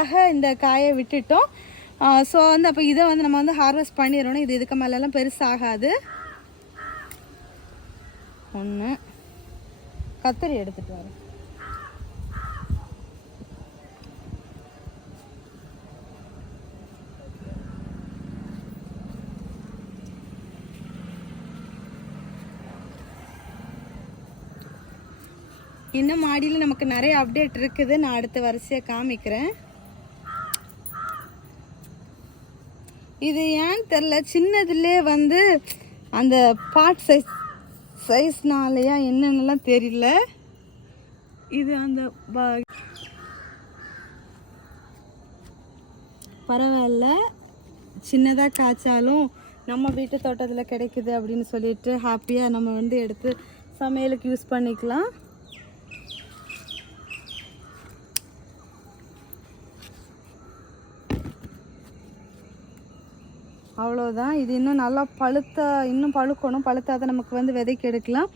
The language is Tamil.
டெஸ்ட்டுக்காக இந்த காயை விட்டுட்டோம். ஸோ வந்து அப்போ இதை வந்து நம்ம வந்து ஹார்வெஸ்ட் பண்ணிடணும். இது இதுக்கு மேலெல்லாம் பெருசாகாது. ஒன்று கத்தரி எடுத்துகிட்டு வரேன். இன்னும் மாடியில் நமக்கு நிறைய அப்டேட் இருக்குது. நான் அடுத்த வரிசையாக காமிக்கிறேன். இது ஏன்னு தெரில, சின்னதுலே வந்து அந்த பாட் சைஸ்னாலையா என்னென்னலாம் தெரியல. இது அந்த பரவாயில்ல, சின்னதாக காய்ச்சாலும் நம்ம வீட்டு தோட்டத்தில் கிடைக்குது அப்படின்னு சொல்லிட்டு ஹாப்பியாக நம்ம வந்து எடுத்து சமையலுக்கு யூஸ் பண்ணிக்கலாம். அவ்வளோதான். இது இன்னும் நல்லா இன்னும் பழுக்கணும். பழுத்தாதான் நமக்கு வந்து விதைக்கு எடுக்கலாம்.